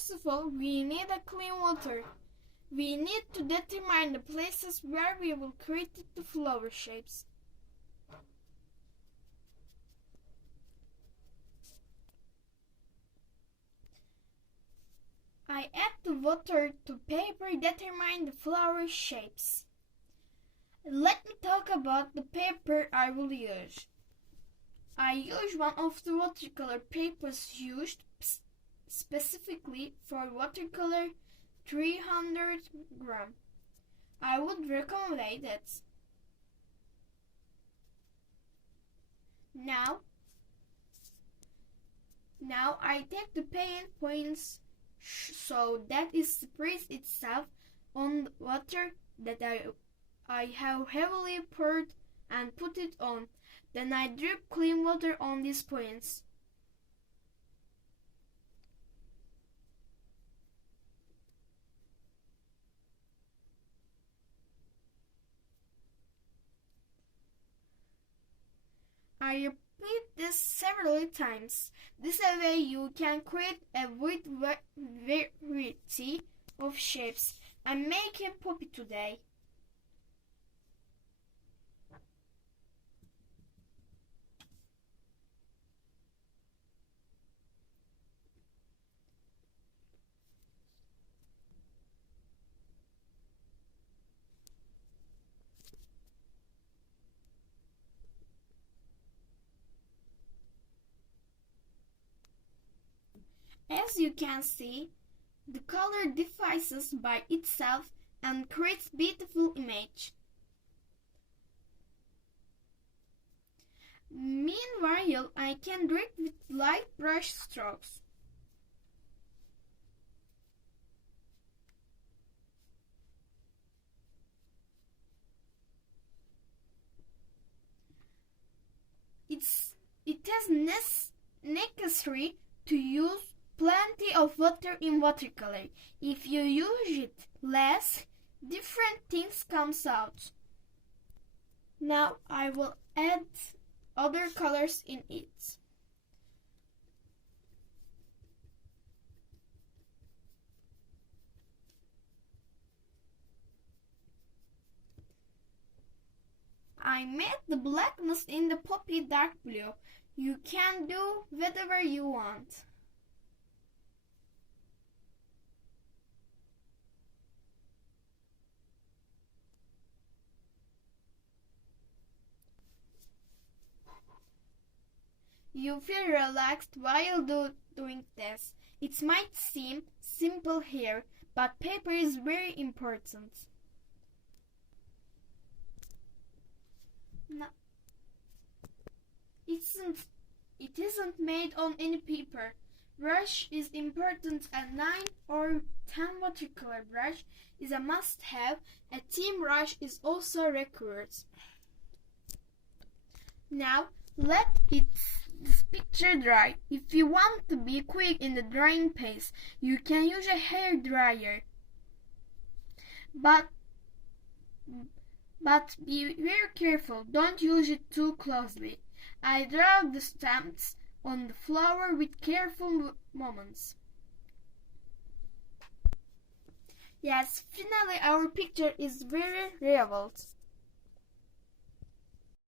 First of all, we need a clean water. We need to determine the places where we will create the flower shapes. I add the water to paper, determine the flower shapes. Let me talk about the paper I will use. I use one of the watercolor papers used specifically for watercolor, 300 gram. I would recommend it. Now I take the paint points so that it spreads itself on the water that I have heavily poured and put it on. Then I drip clean water on these points. I repeat this several times. This way you can create a wide variety of shapes. I'm making poppy today. As you can see, the color diffuses by itself and creates beautiful image. Meanwhile, I can drip with light brush strokes. It is necessary to use plenty of water in watercolor. If you use it less, different things comes out. Now I will add other colors in it. I made the blackness in the poppy dark blue. You can do whatever you want. You feel relaxed while doing this. It might seem simple here, but paper is very important. No, it isn't made on any paper. Brush is important. A 9 or 10 watercolor brush is a must-have. A thin brush is also required. Now let this picture dry. If you want to be quick in the drying pace, you can use a hair dryer. But be very careful, don't use it too closely. I draw the stamps on the flower with careful movements. Yes, finally our picture is very revolved.